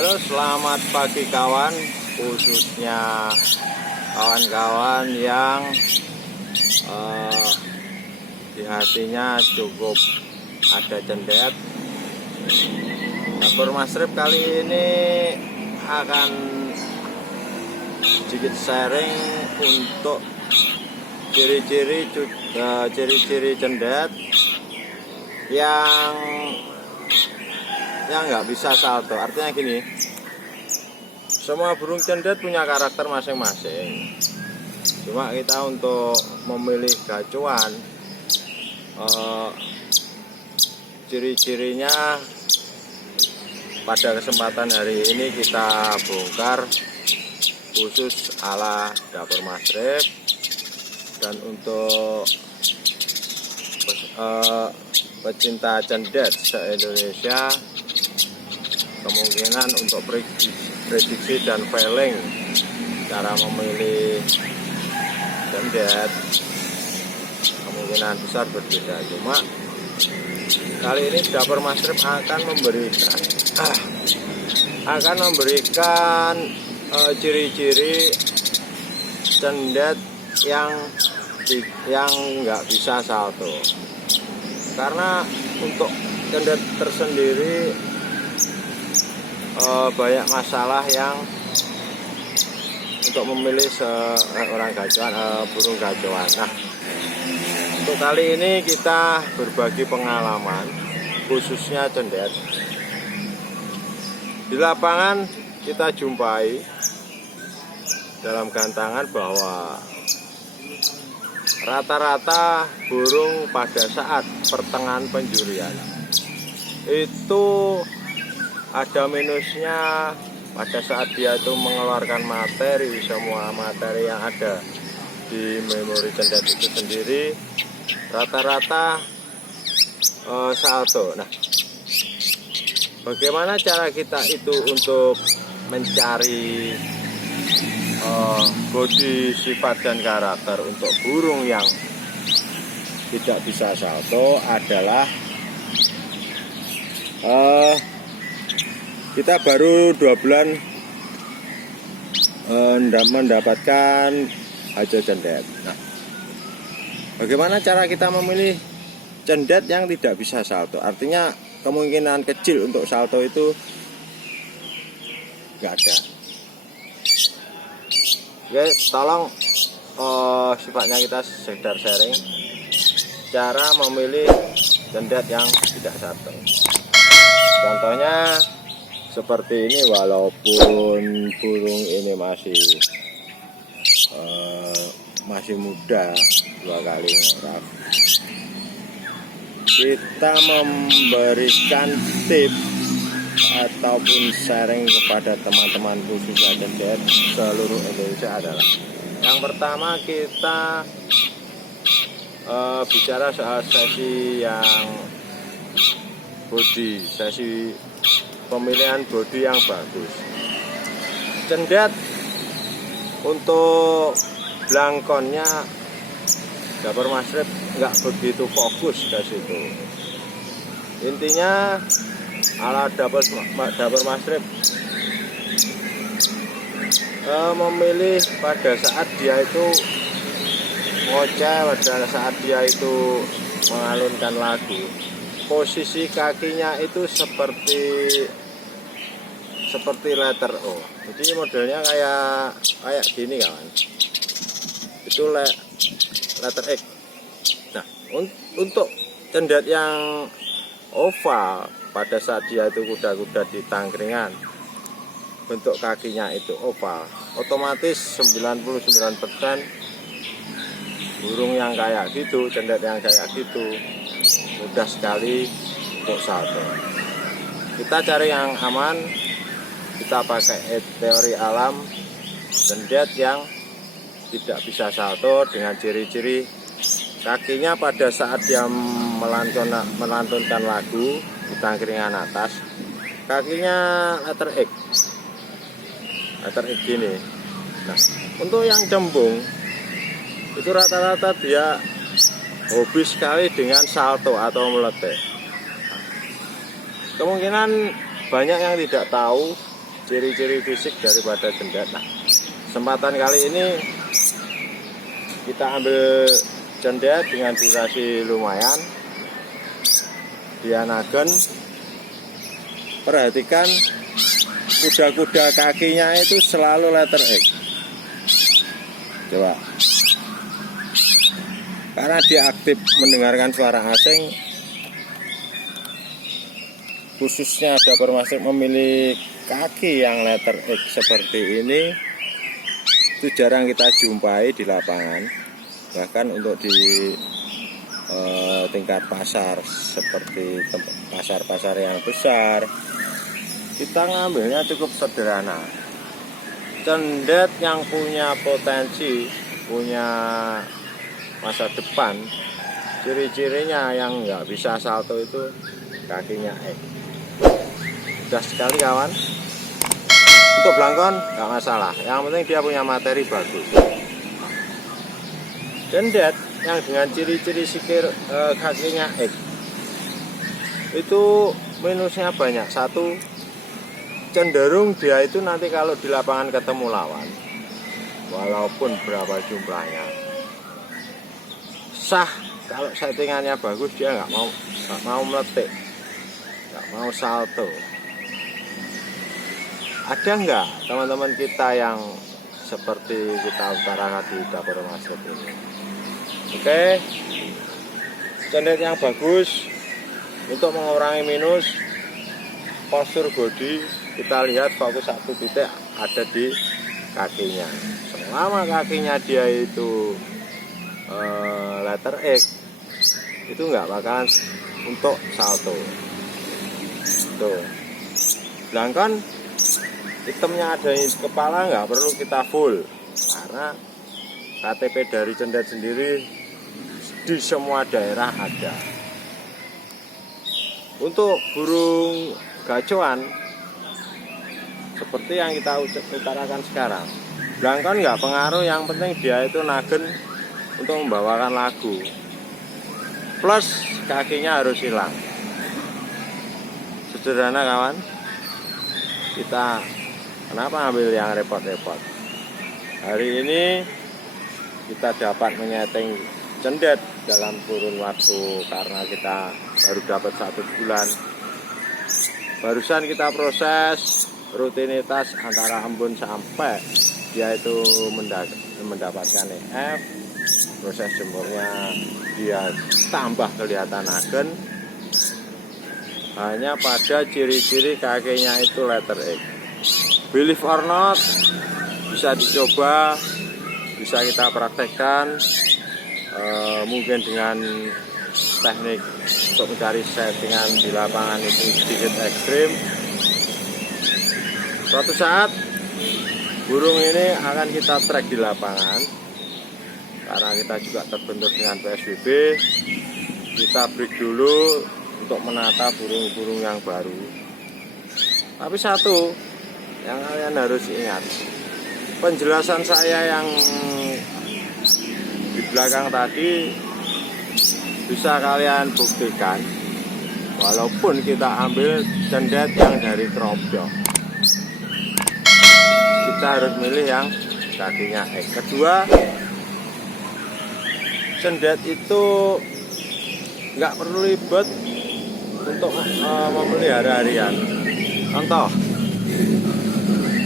Halo, selamat pagi kawan, khususnya kawan-kawan yang di hatinya cukup ada cendet. Dapur Mas Rip kali ini akan sedikit sharing untuk ciri-ciri cendet yang nggak bisa salto. Artinya gini, semua burung cendet punya karakter masing-masing. Cuma kita untuk memilih gacuan, ciri-cirinya pada kesempatan hari ini kita bongkar khusus ala Dapur Mas Rip. Dan untuk pecinta cendet se-Indonesia, kemungkinan untuk prediksi dan feeling cara memilih cendet kemungkinan besar berbeda. Cuma kali ini Dapur Mas Rip akan memberikan ciri-ciri cendet yang nggak bisa salto. Karena untuk cendet tersendiri banyak masalah yang untuk memilih seorang gacuan, burung gacuan. Nah, untuk kali ini kita berbagi pengalaman khususnya cendet. Di lapangan kita jumpai dalam gantangan bahwa rata-rata burung pada saat pertengahan penjurian itu ada minusnya. Pada saat dia itu mengeluarkan materi, semua materi yang ada di memori cendet itu sendiri rata-rata salto. Nah, bagaimana cara kita itu untuk mencari bodi, sifat, dan karakter untuk burung yang tidak bisa salto adalah kita baru 2 bulan mendapatkan hasil cendet. Nah, bagaimana cara kita memilih cendet yang tidak bisa salto? Artinya kemungkinan kecil untuk salto itu nggak ada. Oke, tolong sifatnya kita sekedar sharing cara memilih cendet yang tidak salto. Contohnya seperti ini, walaupun burung ini masih muda, 2 kali ngoraf, kita memberikan tips ataupun sharing kepada teman-teman khususnya cendet seluruh Indonesia adalah yang pertama, kita bicara soal sesi yang bodi, sesi pemilihan bodi yang bagus. Cendet untuk blangkonnya Dapur Mas Rip nggak begitu fokus ke situ. Intinya ala Dapur Mas Rip memilih pada saat dia itu ngoceh, pada saat dia itu mengalunkan lagu, posisi kakinya itu seperti letter O. Jadi modelnya kayak gini kawan. Itu letter X. Nah, untuk cendet yang oval, pada saat dia itu kuda-kuda di tangkringan, bentuk kakinya itu oval, otomatis 99% burung yang kayak gitu, cendet yang kayak gitu mudah sekali untuk salto. Kita cari yang aman, kita pakai teori alam cendet yang tidak bisa salto dengan ciri-ciri kakinya pada saat dia melantunkan lagu di tangkringan atas, kakinya letter X gini. Nah, untuk yang cembung itu rata-rata dia hobi sekali dengan salto atau meletek. Kemungkinan banyak yang tidak tahu ciri-ciri fisik daripada cendet. Nah, kesempatan kali ini kita ambil cendet dengan durasi lumayan. Dia nagen. Perhatikan kuda-kuda kakinya itu selalu letter X. Coba. Karena dia aktif mendengarkan suara asing, khususnya ada permasalahan memilih kaki yang letter X seperti ini, itu jarang kita jumpai di lapangan. Bahkan untuk di tingkat pasar seperti pasar-pasar yang besar, kita ngambilnya cukup sederhana. Cendet yang punya potensi, punya masa depan, ciri-cirinya yang nggak bisa salto itu kakinya X. Mudah sekali kawan. Untuk belangkon nggak masalah, yang penting dia punya materi bagus. Cendet yang dengan ciri-ciri sikir kakinya X itu minusnya banyak. Satu, cenderung dia itu nanti kalau di lapangan ketemu lawan, walaupun berapa jumlahnya, sah kalau settingannya bagus, dia nggak mau meletik, nggak mau salto. Ada nggak teman-teman kita yang seperti kita utarakan di dapur masjid ini? Oke, cendet yang bagus untuk mengurangi minus postur body. Kita lihat fokus satu titik ada di kakinya. Selama kakinya dia itu letter X, itu nggak bakalan untuk salto. Tuh, sedangkan hitamnya ada di kepala nggak perlu kita full, karena KTP dari cendet sendiri di semua daerah ada. Untuk burung gacoan seperti yang kita utarakan sekarang, belangkon nggak pengaruh, yang penting dia itu nagen untuk membawakan lagu, plus kakinya harus hilang. Sederhana kawan. Kita kenapa ambil yang repot-repot? Hari ini kita dapat menyeting cendet dalam kurun waktu, karena kita baru dapat 1 bulan. Barusan kita proses rutinitas antara embun sampai dia itu mendapatkan EF. Proses jemurnya dia tambah kelihatan agen, hanya pada ciri-ciri kakinya itu letter X. Believe or not, bisa dicoba, bisa kita praktekkan. Mungkin dengan teknik untuk mencari settingan di lapangan itu sedikit ekstrim. Suatu saat burung ini akan kita track di lapangan, karena kita juga terbentur dengan PSBB. Kita break dulu untuk menata burung-burung yang baru. Tapi satu yang kalian harus ingat, penjelasan saya yang di belakang tadi bisa kalian buktikan, walaupun kita ambil cendet yang dari kerobyok, kita harus milih yang kakinya X. Kedua, cendet itu nggak perlu ribet untuk memelihara harian. Contoh,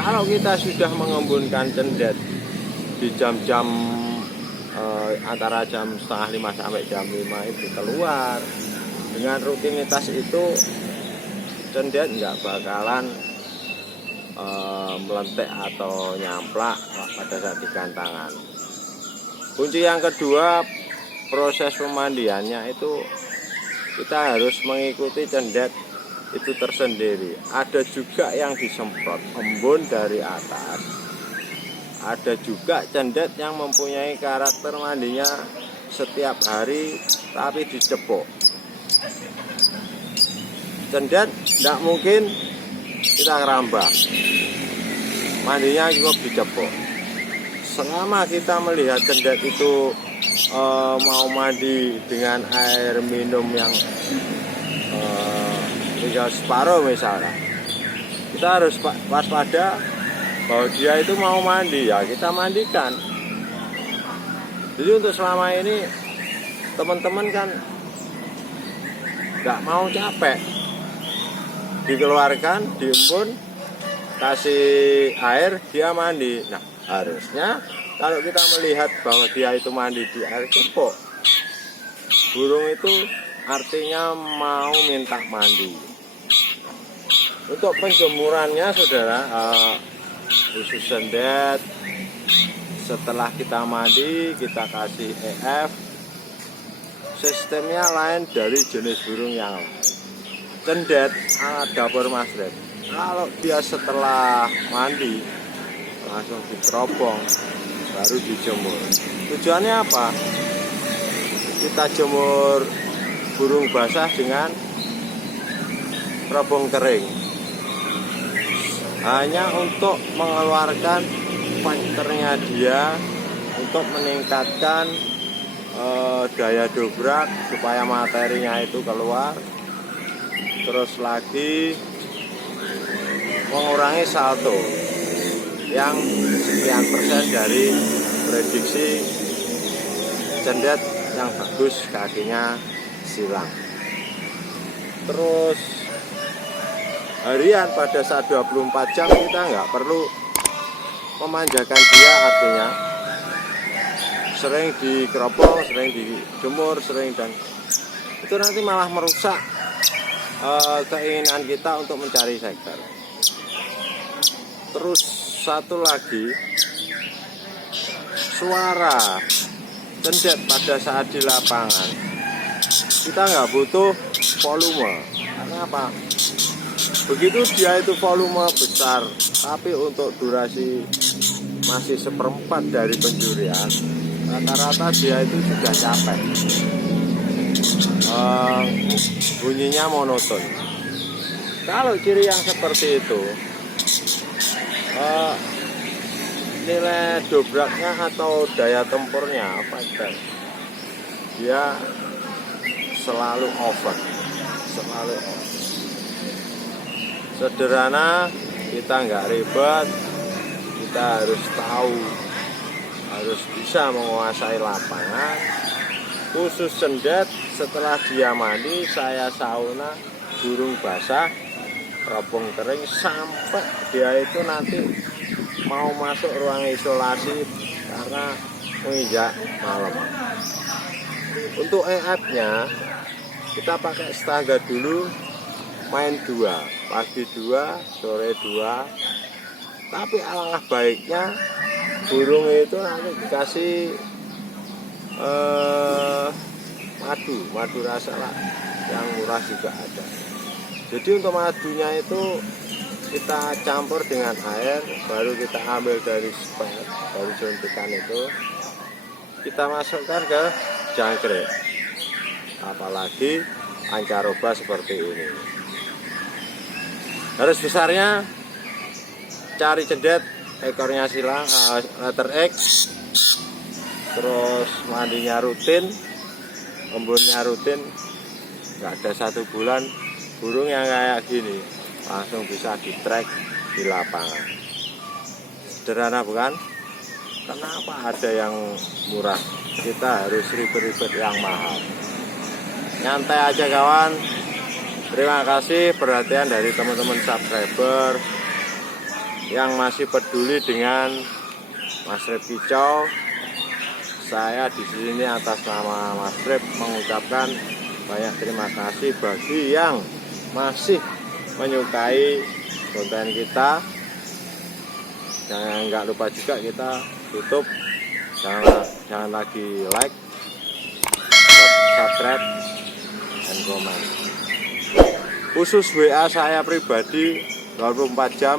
kalau kita sudah mengembunkan cendet di jam-jam antara jam 4:30 sampai jam 5 itu keluar, dengan rutinitas itu cendet nggak bakalan melentek atau nyamplak pada saat digantangan. Kunci yang kedua, proses pemandiannya itu kita harus mengikuti cendet itu tersendiri. Ada juga yang disemprot embun dari atas, ada juga cendet yang mempunyai karakter mandinya setiap hari tapi dicepuk. Cendet tidak mungkin kita kerambah, mandinya cukup dicepuk. Selama kita melihat cendet itu mau mandi dengan air minum yang tinggal separuh misalnya, kita harus waspada bahwa dia itu mau mandi, ya kita mandikan. Jadi untuk selama ini teman-teman kan nggak mau capek, dikeluarkan, diembun, kasih air, dia mandi. Nah, harusnya kalau kita melihat bahwa dia itu mandi di air cepok, burung itu artinya mau minta mandi. Untuk penjemurannya saudara, khusus sendet, setelah kita mandi kita kasih EF. Sistemnya lain dari jenis burung yang lain. Cendet ala dapur Masrep, kalau dia setelah mandi langsung diterobong baru dijemur. Tujuannya apa? Kita jemur burung basah dengan terobong kering, hanya untuk mengeluarkan fighternya dia, untuk meningkatkan daya dobrak supaya materinya itu keluar, terus lagi mengurangi salto yang sekian persen dari prediksi cendet yang bagus kakinya silang. Terus harian pada saat 24 jam kita nggak perlu memanjakan dia, artinya sering dikeropong, sering dijemur, sering, dan itu nanti malah merusak keinginan kita untuk mencari sektor. Terus satu lagi, suara cendet pada saat di lapangan kita nggak butuh volume. Karena apa? Begitu dia itu volume besar, tapi untuk durasi masih seperempat dari penjurian, rata-rata dia itu sudah capek, bunyinya monoton. Kalau ciri yang seperti itu, nilai dobraknya atau daya tempurnya fighter dia selalu over. Sederhana, kita nggak ribet, kita harus tahu, harus bisa menguasai lapangan. Khusus cendet, setelah dia mandi saya sauna burung basah, terobong kering, sampai dia itu nanti mau masuk ruang isolasi karena menginjak malam. Untuk EF-nya kita pakai setangga dulu, main 2, pagi 2, sore 2. Tapi alangkah baiknya burung itu nanti dikasih madu rasa lah, yang murah juga ada. Jadi untuk madunya itu kita campur dengan air, baru kita ambil dari spek, dari suntikan itu kita masukkan ke jangkrik, apalagi pancaroba seperti ini. Garis besarnya cari cendet, ekornya silang, letter X, terus mandinya rutin, embunnya rutin. Nggak ada 1 bulan burung yang kayak gini langsung bisa di track di lapangan. Sederhana bukan? Kenapa ada yang murah? Kita harus ribet-ribet yang mahal. Nyantai aja kawan. Terima kasih perhatian dari teman-teman subscriber yang masih peduli dengan Masrep Kicau. Saya di sini atas nama Masrep mengucapkan banyak terima kasih bagi yang masih menyukai konten kita. Jangan, nggak lupa juga kita tutup, jangan lagi like, subscribe, dan komen. Khusus WA saya pribadi 24 jam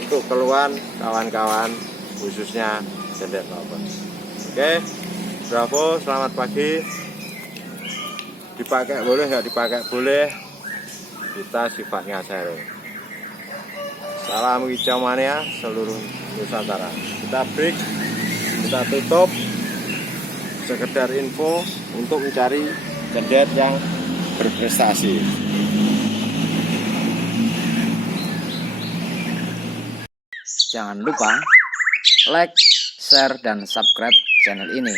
untuk keluhan kawan-kawan, khususnya cendet lovers. Oke, bravo, selamat pagi. Dipakai boleh, nggak dipakai boleh, kita sifatnya sharing. Salam Kicau Mania seluruh Nusantara. Kita break, kita tutup. Sekedar info untuk mencari cendet yang berprestasi. Jangan lupa like, share, dan subscribe channel ini.